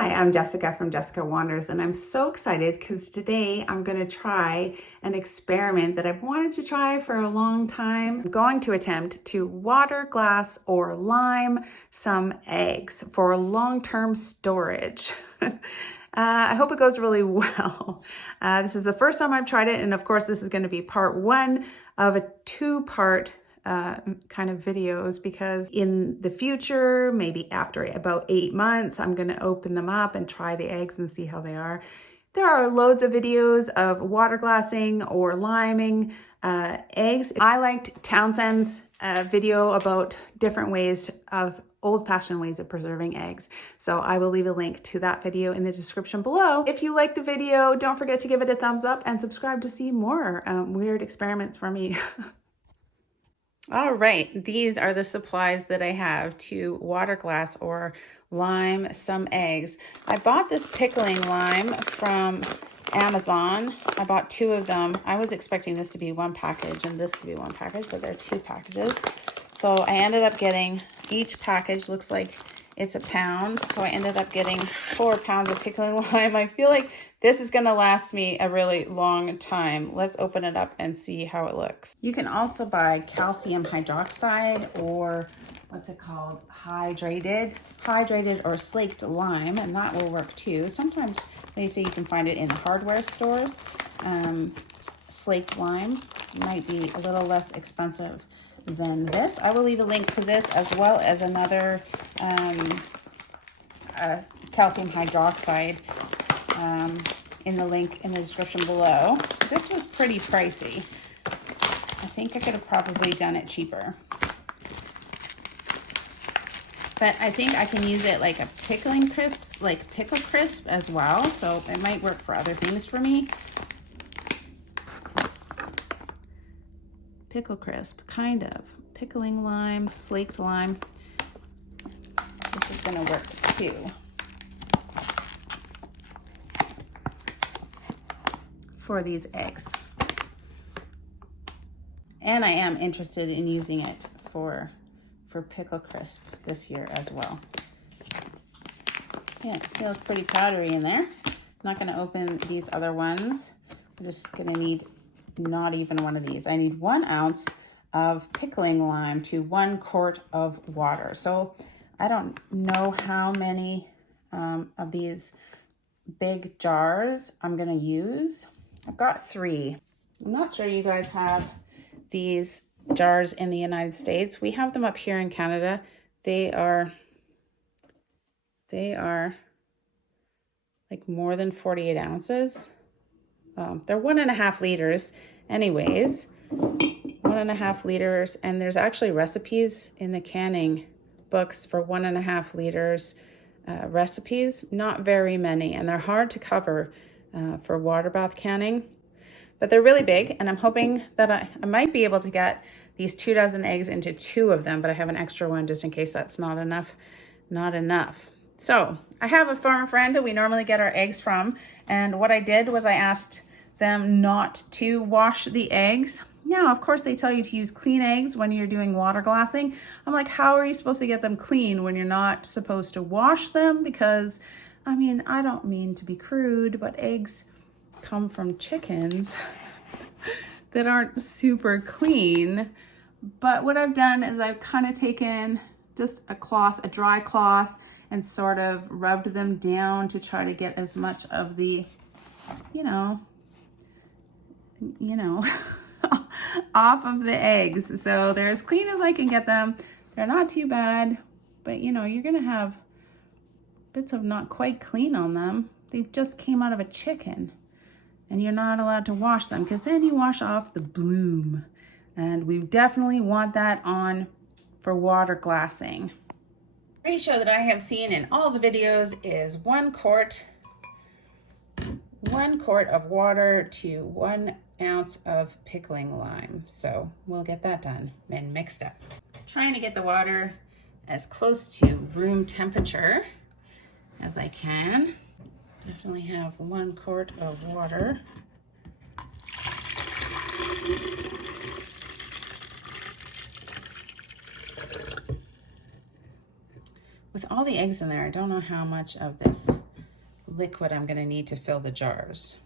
Hi, I'm Jessica from Jessica Wanders, and I'm so excited because today I'm going to try an experiment that I've wanted to try for a long time. I'm going to attempt to water, glass, or lime some eggs for long-term storage. I hope it goes really well. This is the first time I've tried it, and of course this is going to be part one of a two-part kind of videos, because in the future, maybe after about 8 months, I'm going to open them up and try the eggs and see how they are. There are loads of videos of water glassing or liming eggs. I liked Townsend's video about different ways of old-fashioned ways of preserving eggs. So I will leave a link to that video in the description below. If you liked the video, don't forget to give it a thumbs up and subscribe to see more weird experiments from me. All right, these are the supplies that I have to water glass or lime some eggs. I bought this pickling lime from Amazon. I bought 2 of them. I was expecting this to be one package and this to be one package, but they're 2 packages. So I ended up getting, each package looks like it's a pound. So I ended up getting 4 pounds of pickling lime. I feel like this is gonna last me a really long time. Let's open it up and see how it looks. You can also buy calcium hydroxide, or what's it called? Hydrated or slaked lime, and that will work too. Sometimes they say you can find it in the hardware stores. Slaked lime might be a little less expensive than this. I will leave a link to this as well as another calcium hydroxide in the link in the description below. This was pretty pricey. I think I could have probably done it cheaper. But I think I can use it like a pickling crisp, like pickle crisp as well. So it might work for other things for me. Pickle crisp, kind of. Pickling lime, slaked lime. This is gonna work too. For these eggs. And I am interested in using it for pickle crisp this year as well. Yeah, it feels pretty powdery in there. I'm not gonna open these other ones. I'm just gonna need not even one of these. I need 1 ounce of pickling lime to 1 quart of water. So I don't know how many of these big jars I'm gonna use. I've got 3. I'm not sure you guys have these jars in the United States. We have them up here in Canada. They are like more than 48 ounces. They're 1.5 liters anyways, 1.5 liters. And there's actually recipes in the canning books for 1.5 liters recipes, not very many. And they're hard to cover for water bath canning, but they're really big. And I'm hoping that I might be able to get these 2 dozen eggs into 2 of them, but I have an extra one just in case that's not enough. So I have a farm friend that we normally get our eggs from. And what I did was I asked them not to wash the eggs. Now, of course, they tell you to use clean eggs when you're doing water glassing. I'm like, how are you supposed to get them clean when you're not supposed to wash them? Because, I mean, I don't mean to be crude, but eggs come from chickens that aren't super clean. But what I've done is I've kind of taken just a dry cloth, and sort of rubbed them down to try to get as much of the, you know, off of the eggs. So they're as clean as I can get them. They're not too bad, but you know, you're gonna have bits of not quite clean on them. They just came out of a chicken, and you're not allowed to wash them because then you wash off the bloom. And we definitely want that on for water glassing. The ratio that I have seen in all the videos is 1 quart of water to 1 ounce of pickling lime. So we'll get that done and mixed up. Trying to get the water as close to room temperature as I can. Definitely have 1 quart of water. With all the eggs in there, I don't know how much of this liquid I'm gonna need to fill the jars.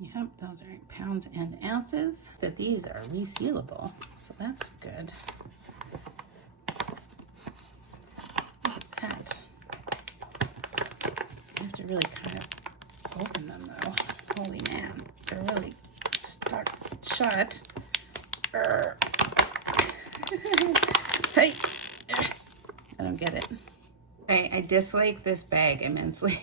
Yep, those are pounds and ounces. That these are resealable, so that's good. Look at that. You have to really kind of open them though. Holy man, they're really stuck shut. Hey, I don't get it. I dislike this bag immensely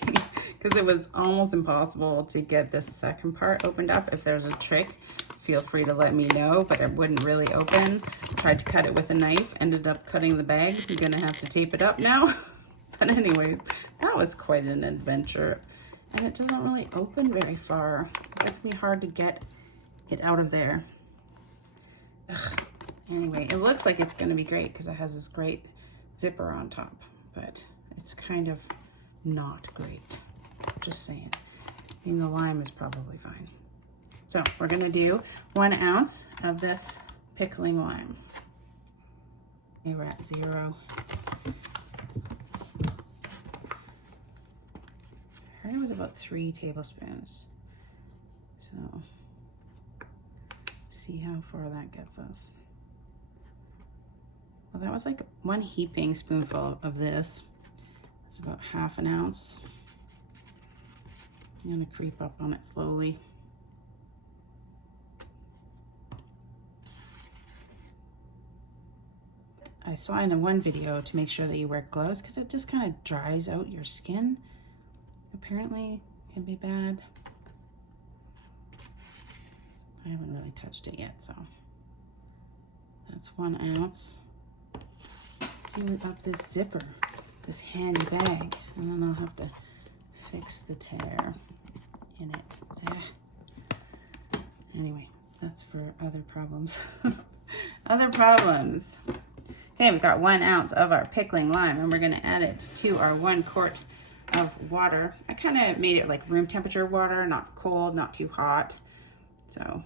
because it was almost impossible to get this second part opened up. If there's a trick, feel free to let me know, but it wouldn't really open. Tried to cut it with a knife, ended up cutting the bag. I'm gonna have to tape it up now. But anyways, that was quite an adventure. And it doesn't really open very far. It's gonna be hard to get it out of there. Ugh. Anyway, it looks like it's gonna be great because it has this great zipper on top, but it's kind of not great. Just saying. I mean, the lime is probably fine. So we're gonna do 1 ounce of this pickling lime. Okay, we're at 0. I heard it was about 3 tablespoons. So see how far that gets us. Well, that was like 1 heaping spoonful of this. It's about 1/2 ounce. I'm gonna creep up on it slowly. I saw in one video to make sure that you wear gloves because it just kind of dries out your skin. Apparently can be bad. I haven't really touched it yet, so that's 1 ounce. Do up this zipper, this handy bag, and then I'll have to fix the tear in it. Anyway, that's for other problems. Other problems. Okay, we've got 1 ounce of our pickling lime, and we're gonna add it to our 1 quart of water. I kind of made it like room temperature water, not cold, not too hot. So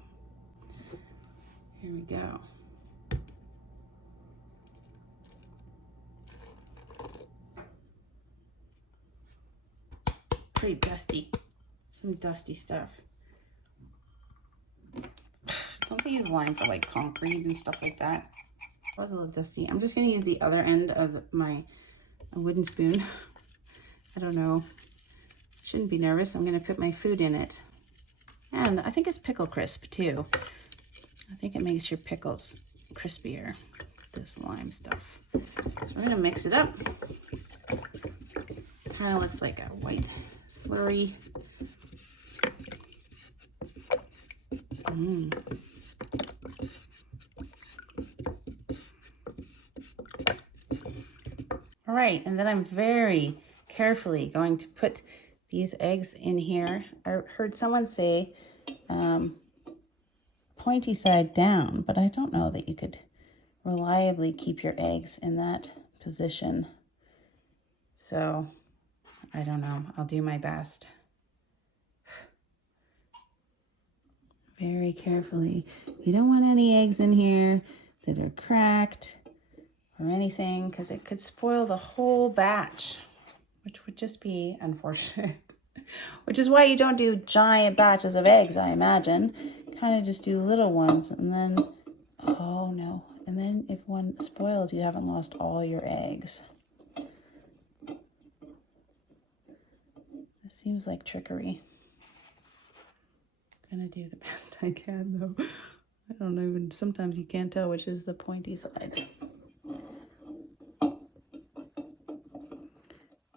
here we go. Pretty dusty, some dusty stuff. Don't they use lime for like concrete and stuff like that? It was a little dusty. I'm just gonna use the other end of my wooden spoon. I don't know, shouldn't be nervous. I'm gonna put my food in it. And I think it's pickle crisp too. I think it makes your pickles crispier, this lime stuff. So we're gonna mix it up. Kind of looks like a white slurry. All right, and then I'm very carefully going to put these eggs in here. I heard someone say pointy side down, but I don't know that you could reliably keep your eggs in that position. So I don't know, I'll do my best. Very carefully. You don't want any eggs in here that are cracked or anything, because it could spoil the whole batch, which would just be unfortunate. Which is why you don't do giant batches of eggs, I imagine. Kind of just do little ones, and then, oh no. And then if one spoils, you haven't lost all your eggs. It seems like trickery. I'm gonna do the best I can though. I don't know, even sometimes you can't tell which is the pointy side.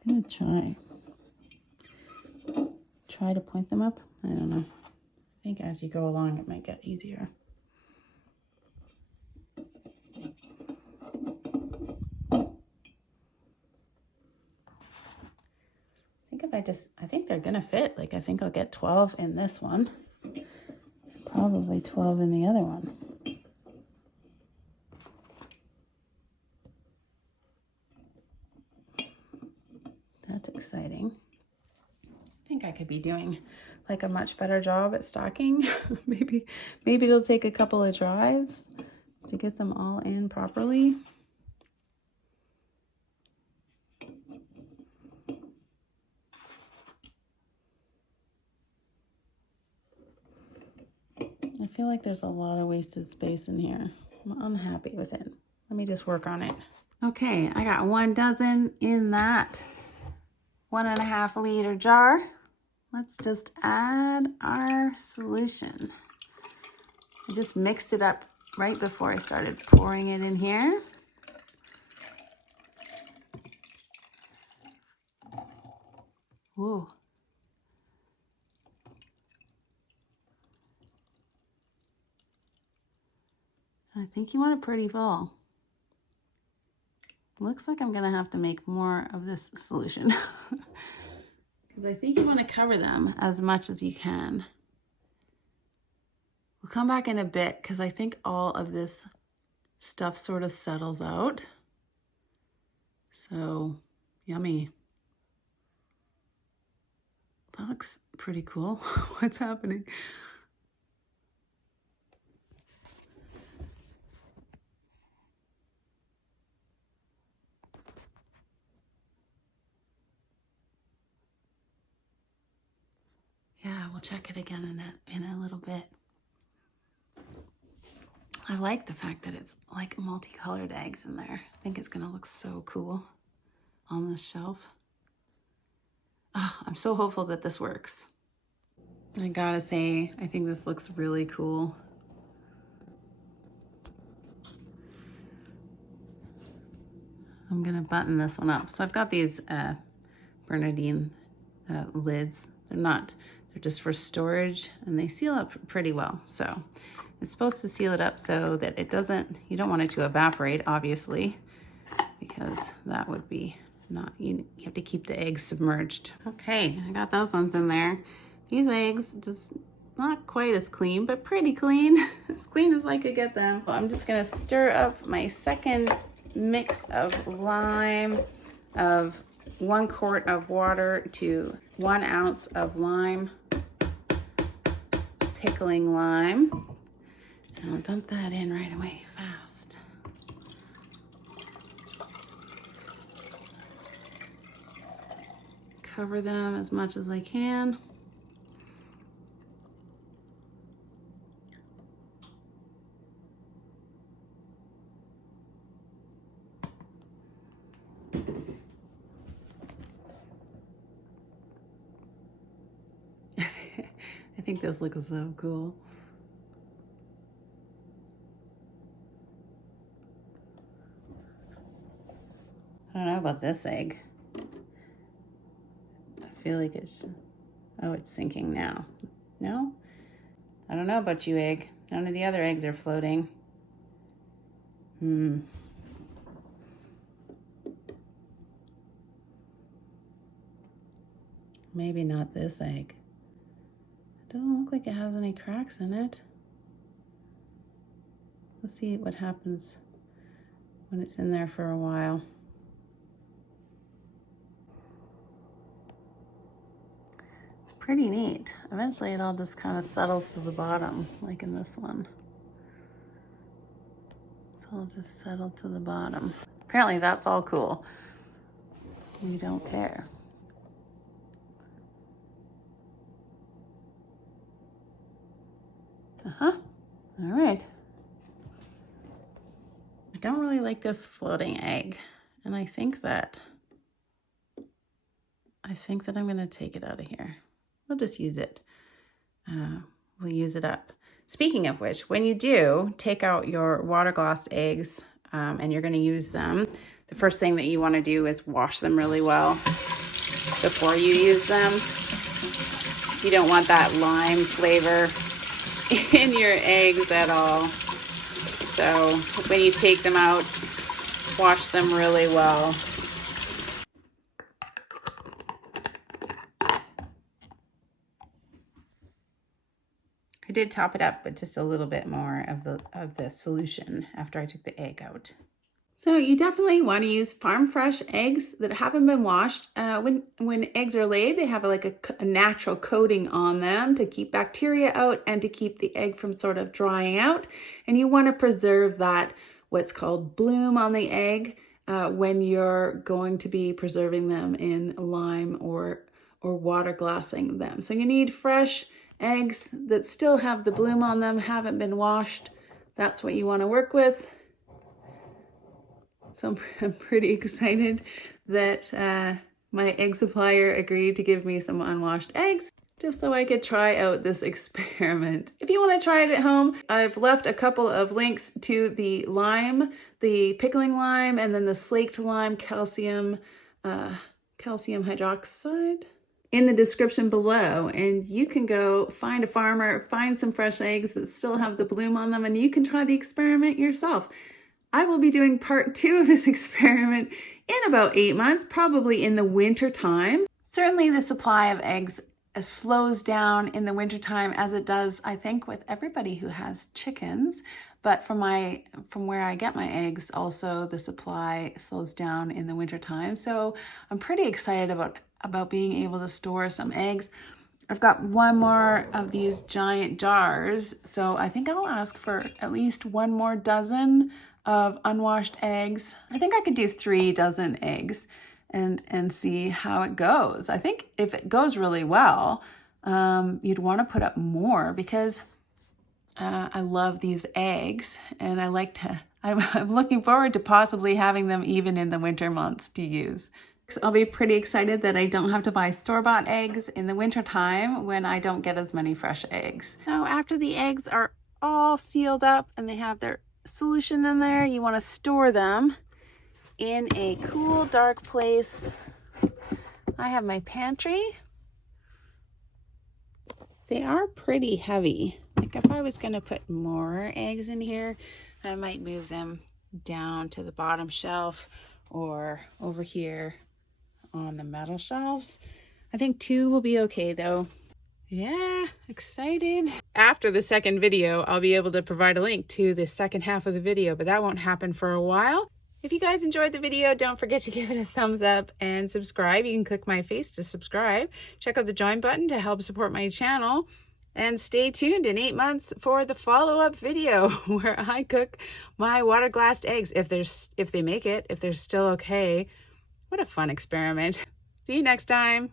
I'm gonna try to point them up. I don't know. I think as you go along it might get easier. I think they're gonna fit. Like, I think I'll get 12 in this one. Probably 12 in the other one. That's exciting. I think I could be doing like a much better job at stocking. maybe it'll take a couple of tries to get them all in properly. I feel like there's a lot of wasted space in here. I'm unhappy with it. Let me just work on it. Okay, I got 1 dozen in that 1.5 liter jar. Let's just add our solution. I just mixed it up right before I started pouring it in here. Whoa. I think you want it pretty full. Looks like I'm gonna have to make more of this solution because I think you want to cover them as much as you can. We'll come back in a bit because I think all of this stuff sort of settles out. So yummy. That looks pretty cool. What's happening? Yeah, we'll check it again in a little bit. I like the fact that it's like multicolored eggs in there. I think it's gonna look so cool on this shelf. Oh, I'm so hopeful that this works. I gotta say, I think this looks really cool. I'm gonna button this one up. So I've got these Bernardine lids. They're just for storage and they seal up pretty well. So it's supposed to seal it up so that it doesn't, you don't want it to evaporate, obviously, because that would be not, you have to keep the eggs submerged. Okay, I got those ones in there. These eggs, just not quite as clean, but pretty clean. As clean as I could get them. I'm just gonna stir up my second mix of lime, of 1 quart of water to 1 ounce of lime, pickling lime. And I'll dump that in right away, fast. Cover them as much as I can. I think this looks so cool. I don't know about this egg. I feel like it's, oh, it's sinking now. No? I don't know about you, egg. None of the other eggs are floating. Maybe not this egg. It doesn't look like it has any cracks in it. Let's see what happens when it's in there for a while. It's pretty neat. Eventually it all just kind of settles to the bottom, like in this one. It's all just settled to the bottom. Apparently that's all cool. We don't care. All right. I don't really like this floating egg, and I think that I'm gonna take it out of here. We'll just use it. We'll use it up. Speaking of which, when you do take out your water glass eggs and you're gonna use them, the first thing that you wanna do is wash them really well before you use them. You don't want that lime flavor in your eggs at all. So when you take them out, wash them really well. I did top it up with just a little bit more of the solution after I took the egg out. So you definitely want to use farm fresh eggs that haven't been washed. When eggs are laid, they have like a natural coating on them to keep bacteria out and to keep the egg from sort of drying out. And you want to preserve that, what's called bloom on the egg, when you're going to be preserving them in lime or water glassing them. So you need fresh eggs that still have the bloom on them, haven't been washed. That's what you want to work with. So I'm pretty excited that my egg supplier agreed to give me some unwashed eggs just so I could try out this experiment. If you want to try it at home, I've left a couple of links to the lime, the pickling lime, and then the slaked lime, calcium hydroxide in the description below, and you can go find a farmer, find some fresh eggs that still have the bloom on them, and you can try the experiment yourself. I will be doing part 2 of this experiment in about 8 months, probably in the winter time. Certainly the supply of eggs slows down in the wintertime, as it does, I think, with everybody who has chickens. But from where I get my eggs, also the supply slows down in the wintertime. So I'm pretty excited about being able to store some eggs. I've got one more of these giant jars, so I think I'll ask for at least 1 more dozen of unwashed eggs. I think I could do 3 dozen eggs and see how it goes. I think if it goes really well, you'd want to put up more because I love these eggs and I'm looking forward to possibly having them even in the winter months to use. So I'll be pretty excited that I don't have to buy store-bought eggs in the winter time when I don't get as many fresh eggs. Now, after the eggs are all sealed up and they have their solution in there, you want to store them in a cool, dark place. I have my pantry. They are pretty heavy. Like if I was going to put more eggs in here, I might move them down to the bottom shelf or over here on the metal shelves. I think 2 will be okay though. Yeah, excited. After the second video, I'll be able to provide a link to the second half of the video, but that won't happen for a while. If you guys enjoyed the video, don't forget to give it a thumbs up and subscribe. You can click my face to subscribe. Check out the join button to help support my channel. And stay tuned in 8 months for the follow-up video where I cook my water glassed eggs. If they make it, if they're still okay. What a fun experiment. See you next time.